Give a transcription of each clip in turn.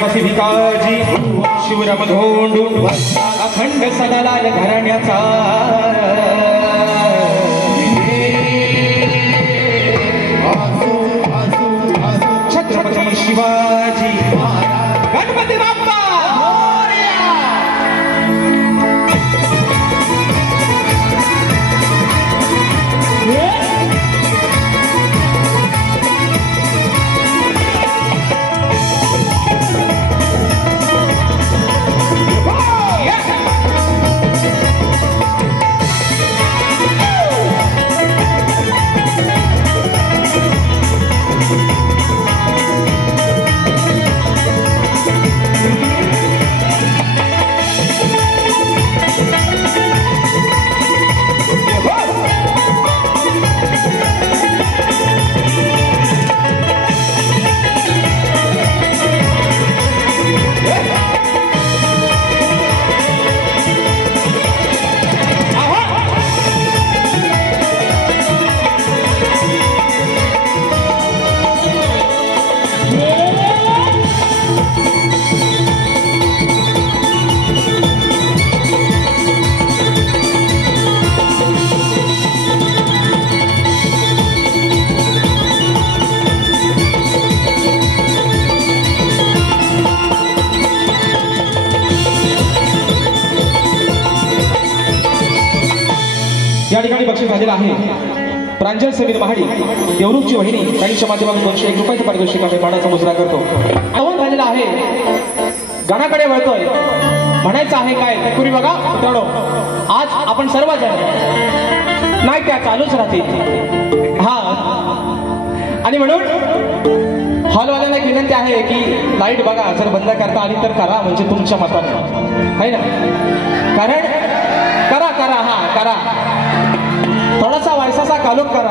निवासी भिकाजी शिवराम धोंडू अखंड सदालाल घराण्याचा छत्रपती शिवाजी गणपती बाप्पा या ठिकाणी बक्षीस झालेलं आहे प्रांजल समीर महाडी देवरूपची वाहिनी काहीच्या माध्यमातून 201 रुपयाचं पारितोषिक आहे पाण्याचा मुजरा करतो आव्हान झालेलं आहे गाण्याकडे वळतोय म्हणायचं आहे काय तत्पूर्वी बघा मित्रांनो आज आपण सर्वजण नाही त्या चालूच राहतील हा आणि म्हणून हॉलवाल्यांना एक विनंती आहे की लाईट बघा जर बंद करता आली तर करा म्हणजे तुमच्या मताने आहे ना कारण करा करा हा करा थोडासा वायसाचा कालोख करा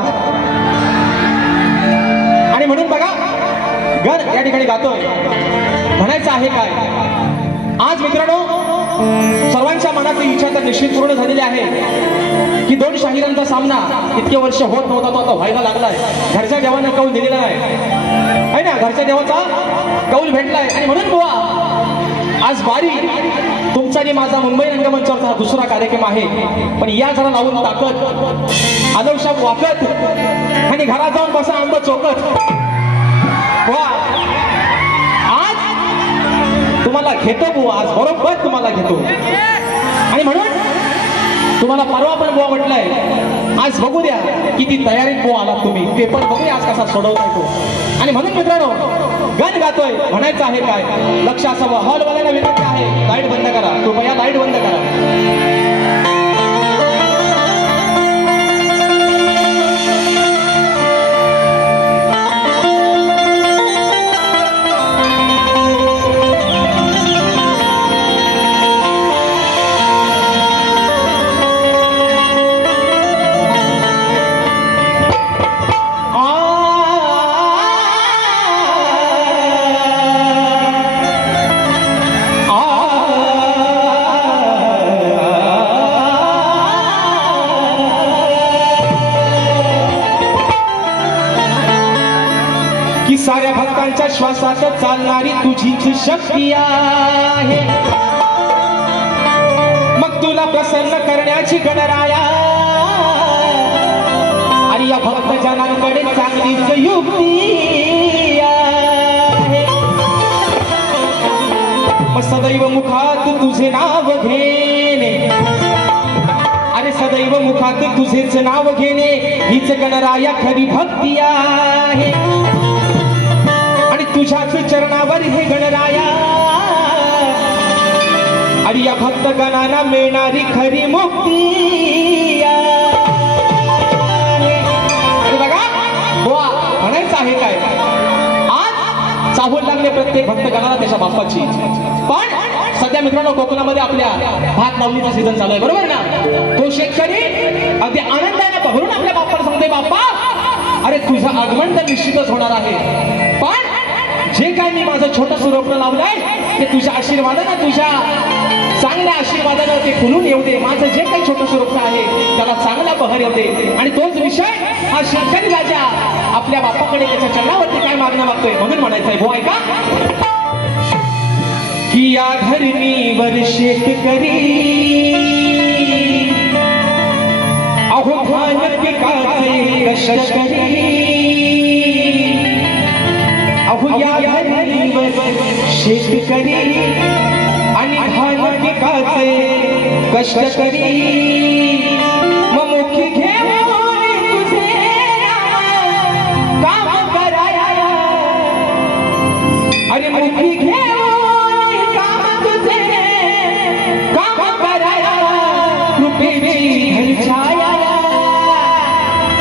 आणि म्हणून बघा घर या ठिकाणी गातोय म्हणायचं आहे काय आज मित्रांनो सर्वांच्या मनातली इच्छा तर निश्चित पूर्ण झालेली आहे की दोन शाहिरांचा सामना इतके वर्ष होत नव्हता तो आता व्हायला लागलाय घरच्या देवानं कौल दिलेला आहे ना घरच्या देवाचा कौल भेटलाय आणि म्हणून बुवा आज बारी तुमचा आणि माझा मुंबई रंगमंचावरचा हा दुसरा कार्यक्रम आहे पण या जरा लावून ताकद आदर्शा वाकत आणि घरात जाऊन बसा आंब चोकत वा आज तुम्हाला घेतो बुवा आज बरोबर तुम्हाला घेतो आणि म्हणून तुम्हाला परवा पण बुवा म्हटलंय आज बघू द्या किती तयारीत बुवा आलात तुम्ही पेपर बघूया आज कसा सोडवताय तो आणि म्हणून मित्रांनो गण गातोय म्हणायचं आहे काय लक्ष असावं हॉलवाल्यांना विनंती आहे लाईट बंद करा कृपया लाईट बंद करा साऱ्या भक्तांच्या श्वासात चालणारी तुझीच शक्ती आहे मग तुला प्रसन्न करण्याची गणराया आणि या भक्त जनांकडे चांगलीच युक्ती आहे मग सदैव मुखात तुझे नाव घेणे अरे सदैव मुखात तुझेच नाव घेणे हीच गणराया खरी भक्ती आहे तुझ्याच चरणावर हे गणराया आणि या भक्त गणांना मिळणारी खरी मुक्ती बघा बुवा म्हणायचं आहे काय आज चाहूल लागले प्रत्येक भक्त गणाला त्याच्या बाप्पाची पण सध्या मित्रांनो कोकणामध्ये आपल्या भात लावणीचा सीझन चालू आहे बरोबर ना तो शेतकरी अगदी आनंदाने बघून आपल्या बाप्पाला सांगते बाप्पा अरे तुझं आगमन तर निश्चितच होणार आहे पण जे काय मी माझं छोटंसं रोपण लावलंय ते तुझ्या आशीर्वादानं तुझ्या चांगल्या आशीर्वादानं ते फुलून येऊ दे माझं जे काही छोटंसं रोपण आहे त्याला चांगला बहर येऊ दे आणि तोच विषय हा शेतकरी राजा आपल्या बापाकडे त्याच्या चरणावरती काय मागणं मागतोय म्हणून म्हणायचंय हो ऐका की या धरणीवर शेतकरी अहो धान पिकाचे कष्ट करी, अहो या धरणीवर शेतकरी आणि धान पिकाचे कष्ट करी, मग मुखी घेऊन तुझे काम कराया, अरे मुखी घेऊन काम तुझे काम कराया, कृपेची धनछाया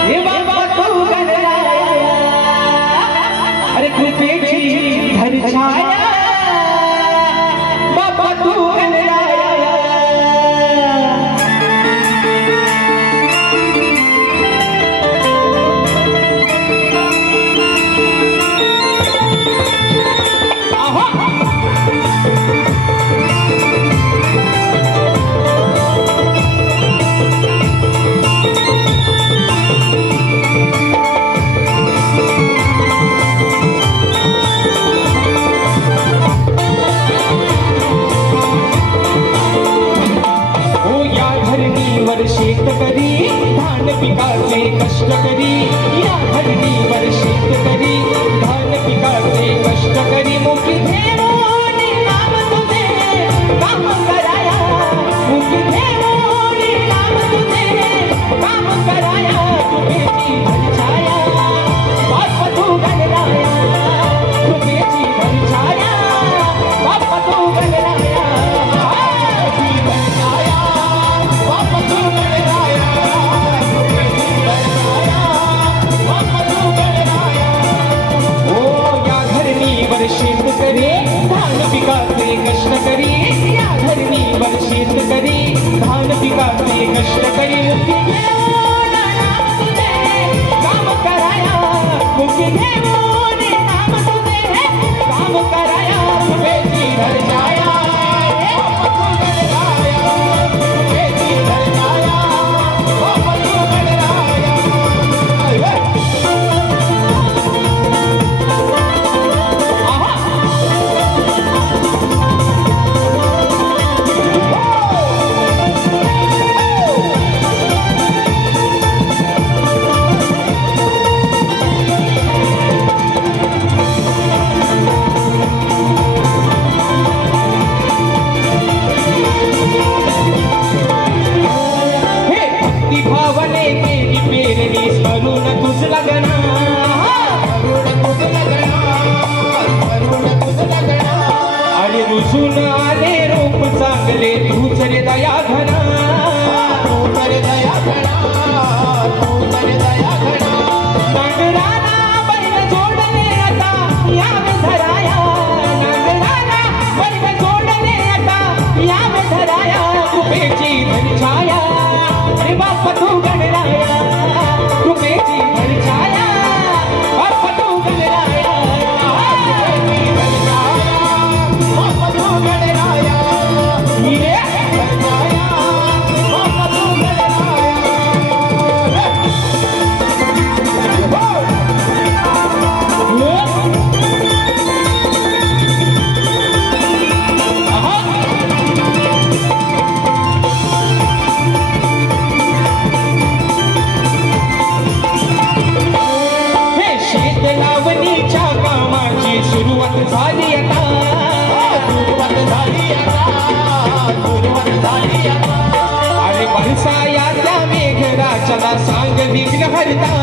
हे बाबा तू गणराया, अरे कृपेची धनछाया बाबा तू गणराया। शेतकरी धान पिकाचे कष्ट करी, या धरणीवर शेतकरी धान पिकाचे कष्ट करी, मुखी घेऊन नाम तुझे काम कराया, मुखी घेऊन नाम तुझे काम कराया, कृपेची धनछाया बाप तू गणराया, कृपेची धनछाया बाप तू गणराया, बाप तू शेतकरी धान पिकाचे कष्ट करी, या धरणीवर शेतकरी धान पिकाचे कष्ट करी, मुखी घेऊन नाम तुझे काम कराया, मुखी घेऊन नाम तुझे काम कराया, कृपेची धनछाया बाप तू गणराया, कृपेची धनछाया बाप तू गणराया। भावने केली पेरणी करून तुझ लगना, आणि रुजून आले रूप चांगले तूच रे दया घना, तूच रे दया घना, तूच रे दया घना, नांगराला बैल जोडले आता यावे धराया, नांगराला बैल जोडले आता यावे धराया, कृपेची धनछाया अरे बाप तू गणराया, कृपेची धनछाया बाप तू गणराया, कृपेची धनछाया बाप तू गणराया, हिरे धनछाया बाप तू गणराया। लावणीच्या कामाची सुरुवात झाली आता, सुरुवात झाली आता, सुरुवात झाली आता, अरे पावसाळ्यातल्या मेघराजाला सांग विघ्न हरता,